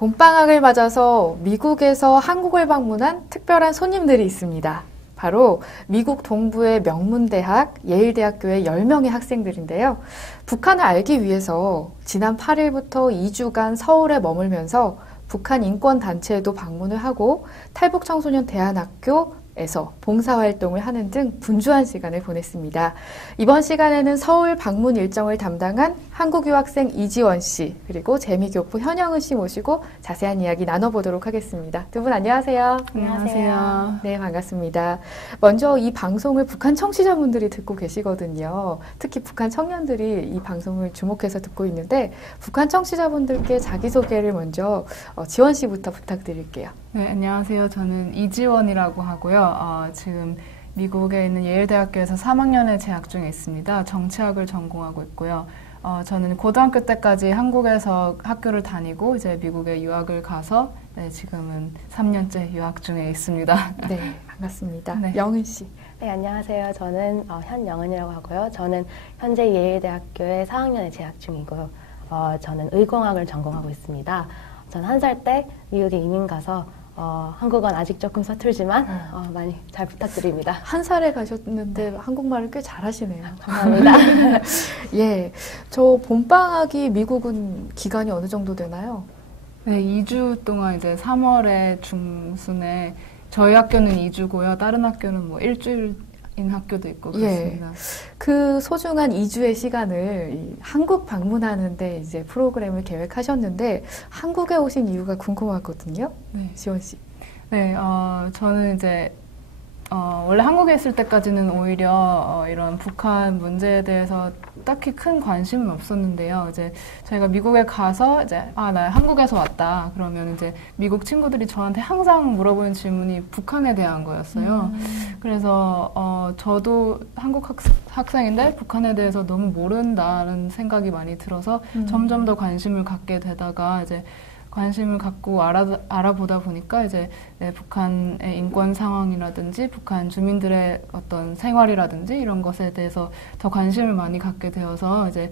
봄방학을 맞아서 미국에서 한국을 방문한 특별한 손님들이 있습니다. 바로 미국 동부의 명문대학 예일대학교의 10명의 학생들인데요. 북한을 알기 위해서 지난 8일부터 2주간 서울에 머물면서 북한 인권단체에도 방문을 하고 탈북청소년 대안학교에서 봉사활동을 하는 등 분주한 시간을 보냈습니다. 이번 시간에는 서울 방문 일정을 담당한 한국 유학생 이지원 씨 그리고 재미교포 현영은 씨 모시고 자세한 이야기 나눠보도록 하겠습니다. 두 분 안녕하세요. 안녕하세요. 네, 반갑습니다. 먼저 이 방송을 북한 청취자분들이 듣고 계시거든요. 특히 북한 청년들이 이 방송을 주목해서 듣고 있는데 북한 청취자분들께 자기소개를 먼저 지원 씨부터 부탁드릴게요. 네, 안녕하세요. 저는 이지원이라고 하고요. 지금 미국에 있는 예일대학교에서 3학년에 재학 중에 있습니다. 정치학을 전공하고 있고요. 저는 고등학교 때까지 한국에서 학교를 다니고 이제 미국에 유학을 가서 지금은 3년째 유학 중에 있습니다. 네, 반갑습니다. 네. 영은 씨. 네, 안녕하세요. 저는 현영은이라고 하고요. 저는 현재 예일대학교에 4학년에 재학 중이고요. 저는 의공학을 전공하고 있습니다. 전 1살 때 미국에 이민 가서 한국어는 아직 조금 서툴지만 많이 잘 부탁드립니다. 1살에 가셨는데 한국말을 꽤 잘하시네요. 감사합니다. 예, 저 봄방학이 미국은 기간이 어느 정도 되나요? 네, 2주 동안 이제 3월에 중순에 저희 학교는 2주고요. 다른 학교는 뭐 일주일인 학교도 있고 그렇습니다. 예, 그 소중한 2주의 시간을 한국 방문하는데 이제 프로그램을 계획하셨는데 한국에 오신 이유가 궁금하거든요. 네. 지원 씨. 네, 저는 이제 원래 한국에 있을 때까지는 오히려 이런 북한 문제에 대해서 딱히 큰 관심은 없었는데요. 이제 저희가 미국에 가서 이제 나 한국에서 왔다. 그러면 이제 미국 친구들이 저한테 항상 물어보는 질문이 북한에 대한 거였어요. 그래서 저도 한국 학생인데 북한에 대해서 너무 모른다는 생각이 많이 들어서 점점 더 관심을 갖게 되다가 이제 관심을 갖고 알아보다 보니까 이제 북한의 인권 상황이라든지 북한 주민들의 어떤 생활이라든지 이런 것에 대해서 더 관심을 많이 갖게 되어서 이제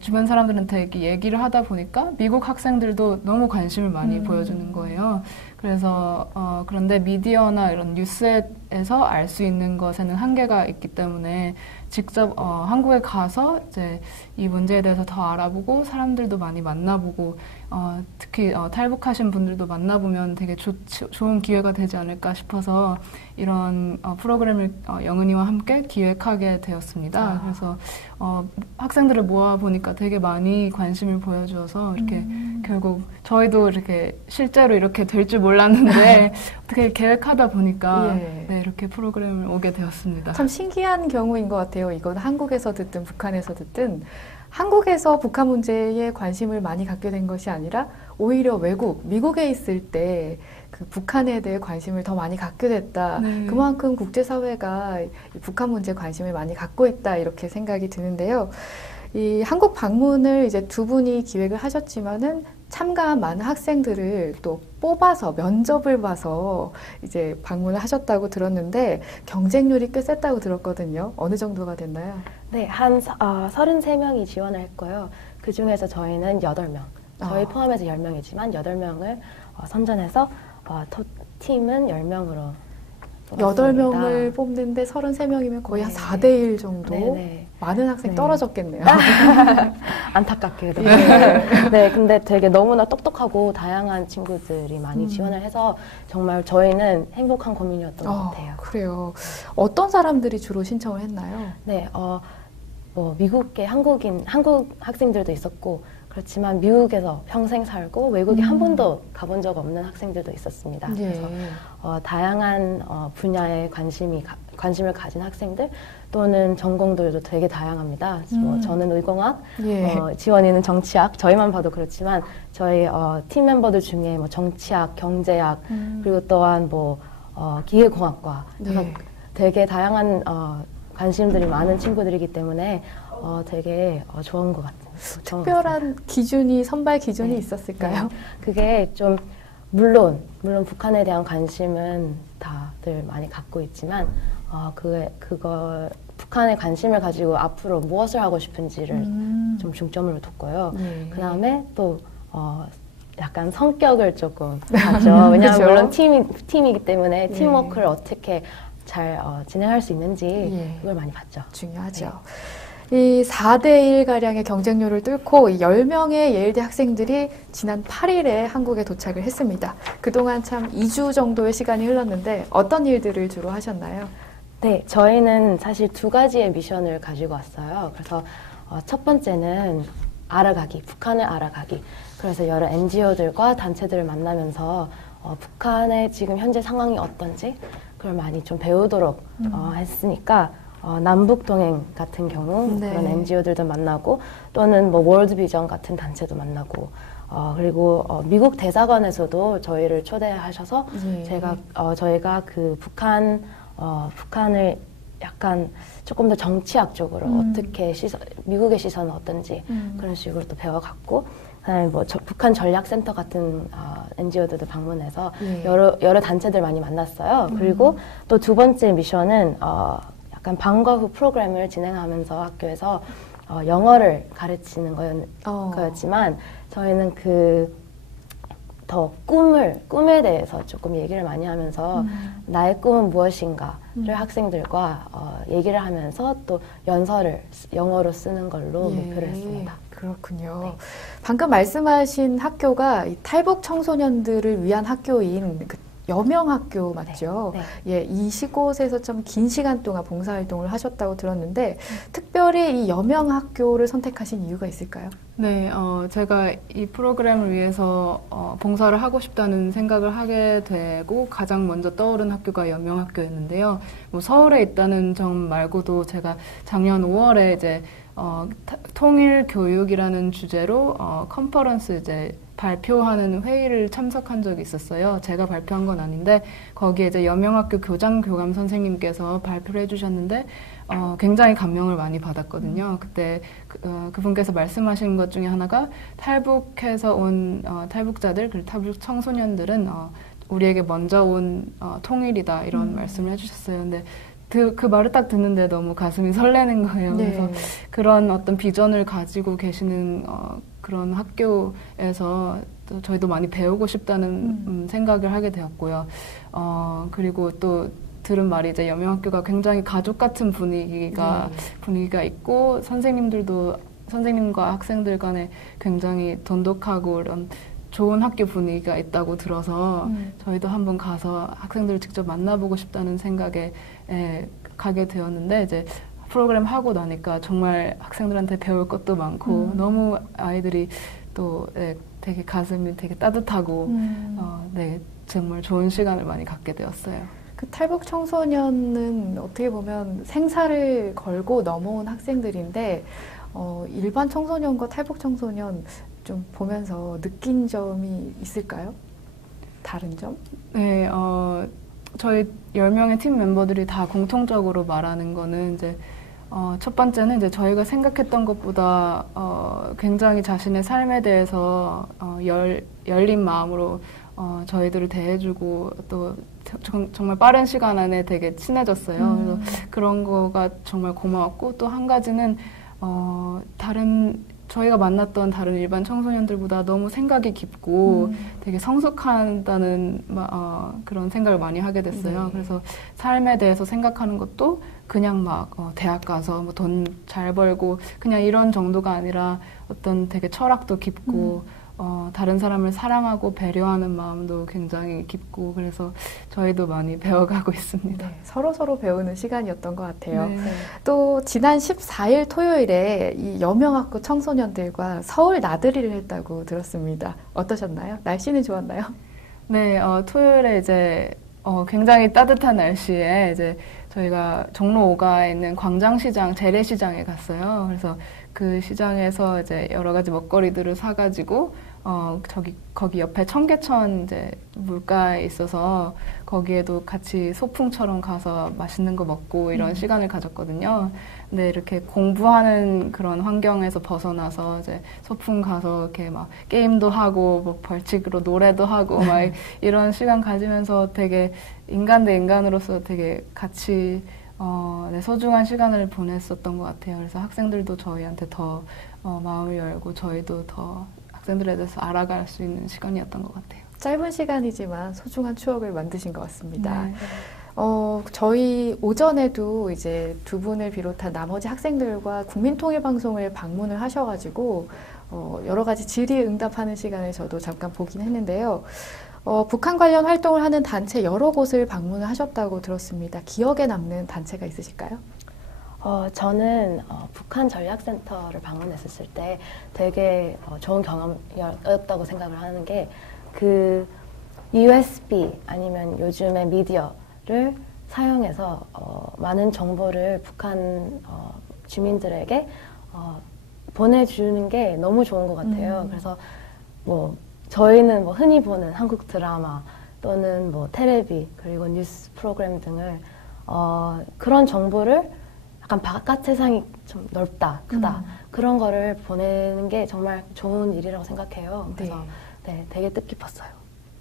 주변 사람들한테 얘기를 하다 보니까 미국 학생들도 너무 관심을 많이 보여주는 거예요. 그래서 그런데 미디어나 이런 뉴스에서 알 수 있는 것에는 한계가 있기 때문에 직접 한국에 가서 이제 이 문제에 대해서 더 알아보고 사람들도 많이 만나보고 특히 탈북하신 분들도 만나보면 되게 좋은 기회가 되지 않을까 싶어서 이런 프로그램을 영은이와 함께 기획하게 되었습니다. 그래서 학생들을 모아보니까 되게 많이 관심을 보여주어서 이렇게 결국 저희도 이렇게 실제로 이렇게 될 줄 몰랐는데 어떻게 계획하다 보니까 예. 네, 이렇게 프로그램을 오게 되었습니다. 참 신기한 경우인 것 같아요. 이건 한국에서 듣든 북한에서 듣든 한국에서 북한 문제에 관심을 많이 갖게 된 것이 아니라 오히려 미국에 있을 때 그 북한에 대해 관심을 더 많이 갖게 됐다. 네. 그만큼 국제사회가 이 북한 문제에 관심을 많이 갖고 있다. 이렇게 생각이 드는데요. 이 한국 방문을 이제 두 분이 기획을 하셨지만은 참가한 많은 학생들을 또 뽑아서 면접을 봐서 이제 방문을 하셨다고 들었는데 경쟁률이 꽤 셌다고 들었거든요. 어느 정도가 됐나요? 네, 한 33명이 지원을 했고요. 그 중에서 저희는 8명, 저희 포함해서 10명이지만 8명을 선정해서 팀은 10명으로 8명을 뽑는데 33명이면 거의 한 네. 4대1 정도? 네네. 많은 학생이 네. 떨어졌겠네요. 안타깝게도. 예. 네, 근데 되게 너무나 똑똑하고 다양한 친구들이 많이 지원을 해서 정말 저희는 행복한 고민이었던 것 같아요. 그래요. 어떤 사람들이 주로 신청을 했나요? 네, 미국계 한국 학생들도 있었고, 그렇지만 미국에서 평생 살고 외국에 한 번도 가본 적 없는 학생들도 있었습니다. 예. 그래서 다양한 분야에 관심을 가진 학생들 또는 전공들도 되게 다양합니다. 저는 의공학, 예. 지원이는 정치학. 저희만 봐도 그렇지만 저희 팀 멤버들 중에 뭐 정치학, 경제학 그리고 또한 기계공학과 그래서 네. 되게 다양한 관심들이 많은 친구들이기 때문에 되게 좋은 것 같아요. 특별한 기준이, 선발 기준이 네. 있었을까요? 네. 그게 좀 물론 북한에 대한 관심은 다들 많이 갖고 있지만 그걸 북한에 관심을 가지고 앞으로 무엇을 하고 싶은지를 좀 중점을 뒀고요. 네. 그 다음에 또 약간 성격을 조금 하죠. 왜냐하면 그쵸? 물론 팀이기 때문에 예. 팀워크를 어떻게 잘 진행할 수 있는지 예. 그걸 많이 봤죠. 중요하죠. 이 4대1 가량의 경쟁률을 뚫고 이 10명의 예일대 학생들이 지난 8일에 한국에 도착을 했습니다. 그동안 참 2주 정도의 시간이 흘렀는데 어떤 일들을 주로 하셨나요? 네, 저희는 사실 두 가지의 미션을 가지고 왔어요. 그래서 첫 번째는 알아가기, 북한을 알아가기. 그래서 여러 NGO들과 단체들을 만나면서 북한의 지금 현재 상황이 어떤지 그걸 많이 좀 배우도록 했으니까 남북 동행 같은 경우 네. 그런 NGO들도 만나고 또는 뭐 월드 비전 같은 단체도 만나고 그리고 미국 대사관에서도 저희를 초대하셔서 예. 저희가 그 북한을 약간 조금 더 정치학적으로 어떻게 미국의 시선은 어떤지 그런 식으로 또 배워갔고, 그다음에 뭐 북한 전략센터 같은 NGO들도 방문해서 예. 여러 단체들 많이 만났어요. 그리고 또 두 번째 미션은 약간 방과 후 프로그램을 진행하면서 학교에서 영어를 가르치는 거였지만 저희는 더 꿈에 대해서 조금 얘기를 많이 하면서 나의 꿈은 무엇인가를 학생들과 얘기를 하면서 또 연설을 영어로 쓰는 걸로 예. 목표를 했습니다. 그렇군요. 네. 방금 말씀하신 학교가 이 탈북 청소년들을 위한 학교인 그 여명학교 맞죠? 네. 예, 이곳에서 좀 긴 시간 동안 봉사활동을 하셨다고 들었는데 특별히 이 여명학교를 선택하신 이유가 있을까요? 네, 제가 이 프로그램을 위해서 봉사를 하고 싶다는 생각을 하게 되고 가장 먼저 떠오른 학교가 여명학교였는데요. 뭐 서울에 있다는 점 말고도 제가 작년 5월에 이제 통일 교육이라는 주제로 컨퍼런스 이제 발표하는 회의를 참석한 적이 있었어요. 제가 발표한 건 아닌데 거기에 이제 여명학교 교장 교감 선생님께서 발표를 해주셨는데 굉장히 감명을 많이 받았거든요. 그때 그분께서 말씀하신 것 중에 하나가 탈북해서 온 탈북자들, 그리고 탈북 청소년들은 우리에게 먼저 온 통일이다 이런 말씀을 해주셨어요. 근데 그 말을 딱 듣는데 너무 가슴이 설레는 거예요. 네. 그래서 그런 어떤 비전을 가지고 계시는 그런 학교에서 저희도 많이 배우고 싶다는 생각을 하게 되었고요. 그리고 또 들은 말이 이제 여명학교가 굉장히 가족 같은 분위기가 있고 선생님과 학생들 간에 굉장히 돈독하고 이런 좋은 학교 분위기가 있다고 들어서 저희도 한번 가서 학생들을 직접 만나보고 싶다는 생각에 가게 되었는데 이제 프로그램 하고 나니까 정말 학생들한테 배울 것도 많고 너무 아이들이 또 되게 가슴이 되게 따뜻하고 네, 정말 좋은 시간을 많이 갖게 되었어요. 그 탈북 청소년은 어떻게 보면 생사를 걸고 넘어온 학생들인데 일반 청소년과 탈북 청소년 좀 보면서 느낀 점이 있을까요? 다른 점? 네, 저희 10명의 팀 멤버들이 다 공통적으로 말하는 거는 이제 첫 번째는 이제 저희가 생각했던 것보다 굉장히 자신의 삶에 대해서 열린 마음으로 저희들을 대해주고 또 정말 빠른 시간 안에 되게 친해졌어요. 그래서 그런 거가 정말 고마웠고 또 한 가지는 저희가 만났던 다른 일반 청소년들보다 너무 생각이 깊고 되게 성숙하다는 그런 생각을 많이 하게 됐어요. 네. 그래서 삶에 대해서 생각하는 것도 그냥 막 대학 가서 뭐 돈 잘 벌고 그냥 이런 정도가 아니라 어떤 되게 철학도 깊고 다른 사람을 사랑하고 배려하는 마음도 굉장히 깊고 그래서 저희도 많이 배워가고 있습니다. 네, 서로 배우는 시간이었던 것 같아요. 네. 또 지난 14일 토요일에 이 여명학교 청소년들과 서울 나들이를 했다고 들었습니다. 어떠셨나요? 날씨는 좋았나요? 네, 토요일에 이제 굉장히 따뜻한 날씨에 이제 저희가 종로 5가에 있는 광장시장, 재래시장에 갔어요. 그래서 그 시장에서 이제 여러 가지 먹거리들을 사가지고 거기 옆에 청계천 이제 물가에 있어서 거기에도 같이 소풍처럼 가서 맛있는 거 먹고 이런 시간을 가졌거든요. 근데 이렇게 공부하는 그런 환경에서 벗어나서 이제 소풍 가서 이렇게 막 게임도 하고 뭐 벌칙으로 노래도 하고 막 이런 시간 가지면서 되게 인간 대 인간으로서 되게 같이 네, 소중한 시간을 보냈었던 것 같아요. 그래서 학생들도 저희한테 더 마음을 열고 저희도 더 학생들에 대해서 알아갈 수 있는 시간이었던 것 같아요. 짧은 시간이지만 소중한 추억을 만드신 것 같습니다. 네. 저희 오전에도 이제 두 분을 비롯한 나머지 학생들과 국민통일방송을 방문을 하셔가지고 여러 가지 질의응답하는 시간을 저도 잠깐 보긴 했는데요. 북한 관련 활동을 하는 단체 여러 곳을 방문을 하셨다고 들었습니다. 기억에 남는 단체가 있으실까요? 저는 북한 전략센터를 방문했었을 때 되게 좋은 경험이었다고 생각을 하는 게 그 USB 아니면 요즘의 미디어를 사용해서 많은 정보를 북한 주민들에게 보내주는 게 너무 좋은 것 같아요. 그래서 뭐 저희는 뭐 흔히 보는 한국 드라마 또는 뭐 텔레비 그리고 뉴스 프로그램 등을 그런 정보를 약간 바깥 세상이 좀 넓다, 크다 그런 거를 보내는 게 정말 좋은 일이라고 생각해요. 그래서 네, 되게 뜻깊었어요.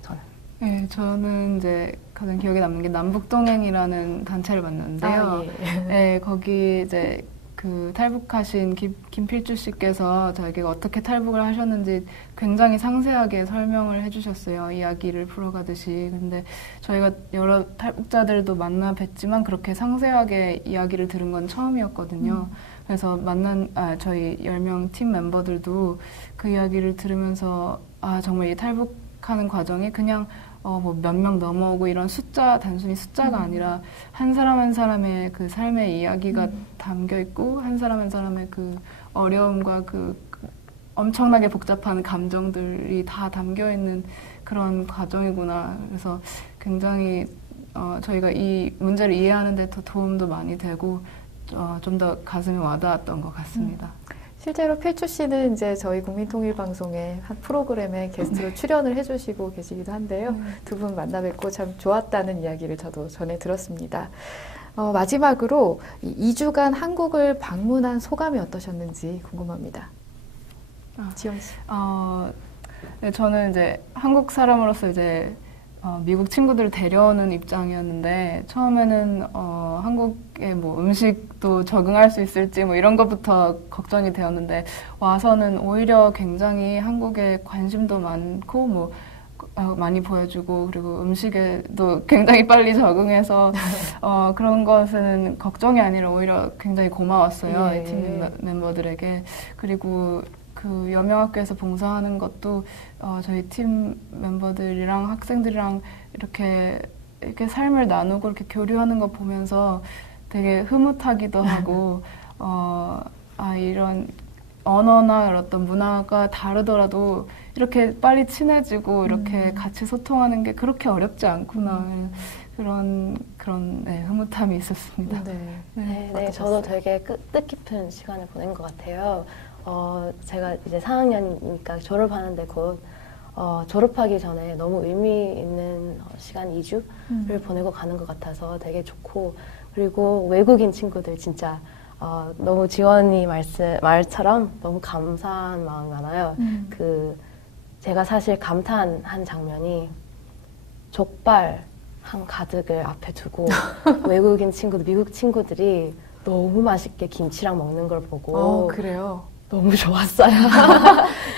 저는. 네, 저는 이제 가장 기억에 남는 게 남북동행이라는 단체를 만났는데요. 네, 거기 이제 그 탈북하신 김필주 씨께서 자기가 어떻게 탈북을 하셨는지 굉장히 상세하게 설명을 해주셨어요. 이야기를 풀어가듯이. 근데 저희가 여러 탈북자들도 만나 뵀지만 그렇게 상세하게 이야기를 들은 건 처음이었거든요. 그래서 저희 10명 팀 멤버들도 그 이야기를 들으면서 정말 이 탈북하는 과정이 그냥 뭐 몇 명 넘어오고 이런 단순히 숫자가 아니라 한 사람 한 사람의 그 삶의 이야기가 담겨 있고 한 사람 한 사람의 그 어려움과 그 엄청나게 복잡한 감정들이 다 담겨 있는 그런 과정이구나. 그래서 굉장히 저희가 이 문제를 이해하는 데 더 도움도 많이 되고 좀 더 가슴에 와닿았던 것 같습니다. 실제로 필주 씨는 이제 저희 국민통일방송의 한 프로그램에 게스트로 출연을 해주시고 계시기도 한데요. 두 분 만나 뵙고 참 좋았다는 이야기를 저도 전해 들었습니다. 마지막으로 2주간 한국을 방문한 소감이 어떠셨는지 궁금합니다. 지원 씨. 네, 저는 이제 한국 사람으로서 이제 미국 친구들을 데려오는 입장이었는데 처음에는 한국의 뭐 음식도 적응할 수 있을지 뭐 이런 것부터 걱정이 되었는데 와서는 오히려 굉장히 한국에 관심도 많고 뭐 많이 보여주고 그리고 음식에도 굉장히 빨리 적응해서 그런 것은 걱정이 아니라 오히려 굉장히 고마웠어요. 이 팀 멤버들에게. 그리고 그 여명학교에서 봉사하는 것도 저희 팀 멤버들이랑 학생들이랑 이렇게 삶을 나누고 이렇게 교류하는 거 보면서 되게 흐뭇하기도 하고 이런 언어나 어떤 문화가 다르더라도 이렇게 빨리 친해지고 이렇게 같이 소통하는 게 그렇게 어렵지 않구나. 그런 흐뭇함이 있었습니다. 네, 저도 되게 뜻깊은 시간을 보낸 것 같아요. 제가 이제 4학년이니까 졸업하는데 곧 졸업하기 전에 너무 의미 있는 시간 2주를 보내고 가는 것 같아서 되게 좋고 그리고 외국인 친구들 진짜 너무 지원이 말처럼 너무 감사한 마음이 많아요. 제가 사실 감탄한 장면이 족발 한 가득을 앞에 두고 외국인 친구들, 미국 친구들이 너무 맛있게 김치랑 먹는 걸 보고 그래요? 너무 좋았어요.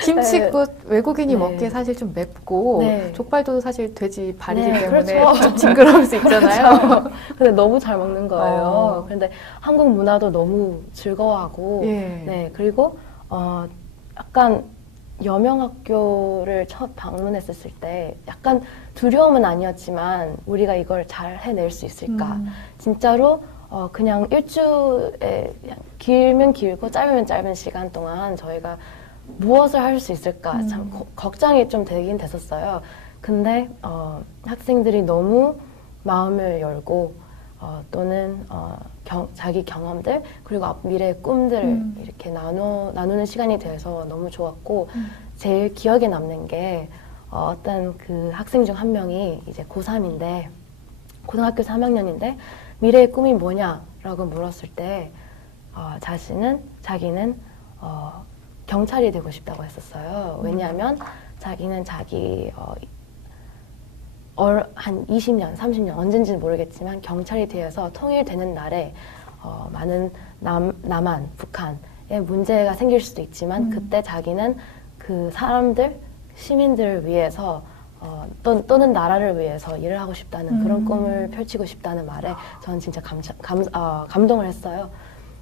김치국 외국인이 먹기에 사실 좀 맵고 족발도 사실 돼지 발이기 때문에 그렇죠. 좀 징그러울 수 있잖아요. 그렇죠. 근데 너무 잘 먹는 거예요. 근데 한국 문화도 너무 즐거워하고 그리고 약간 여명학교를 첫 방문했었을 때 약간 두려움은 아니었지만 우리가 이걸 잘 해낼 수 있을까? 진짜로 그냥 일주에 길면 길고 짧으면 짧은 시간 동안 저희가 무엇을 할 수 있을까 참 걱정이 좀 되긴 됐었어요. 근데 학생들이 너무 마음을 열고 또는 자기 경험들 그리고 미래의 꿈들을 이렇게 나누는 시간이 돼서 너무 좋았고 제일 기억에 남는 게 어떤 그 학생 중 한 명이 이제 고3인데 고등학교 3학년인데 미래의 꿈이 뭐냐라고 물었을 때 자기는 경찰이 되고 싶다고 했었어요. 왜냐하면 자기는 한 20년, 30년 언젠지는 모르겠지만 경찰이 되어서 통일되는 날에 많은 남한, 북한에 문제가 생길 수도 있지만 그때 자기는 그 사람들, 시민들을 위해서 또는 나라를 위해서 일을 하고 싶다는 그런 꿈을 펼치고 싶다는 말에 저는 진짜 감동을 했어요.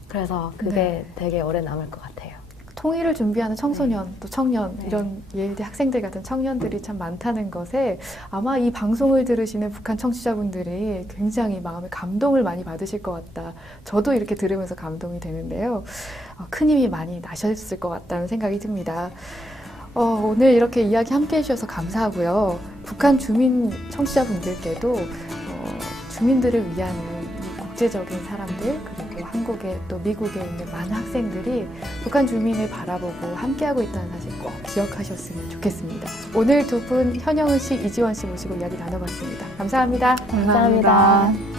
그래서 그게 네. 되게 오래 남을 것 같아요. 통일을 준비하는 청소년, 또 청년, 네. 이런 예일대 학생들 같은 청년들이 참 많다는 것에 아마 이 방송을 들으시는 북한 청취자분들이 굉장히 마음에 감동을 많이 받으실 것 같다. 저도 이렇게 들으면서 감동이 되는데요. 큰 힘이 많이 나셨을 것 같다는 생각이 듭니다. 오늘 이렇게 이야기 함께 해주셔서 감사하고요. 북한 주민 청취자분들께도 주민들을 위한 이 국제적인 사람들, 그리고 한국에 또 미국에 있는 많은 학생들이 북한 주민을 바라보고 함께하고 있다는 사실 꼭 기억하셨으면 좋겠습니다. 오늘 두 분 현영은 씨, 이지원 씨 모시고 이야기 나눠봤습니다. 감사합니다. 감사합니다.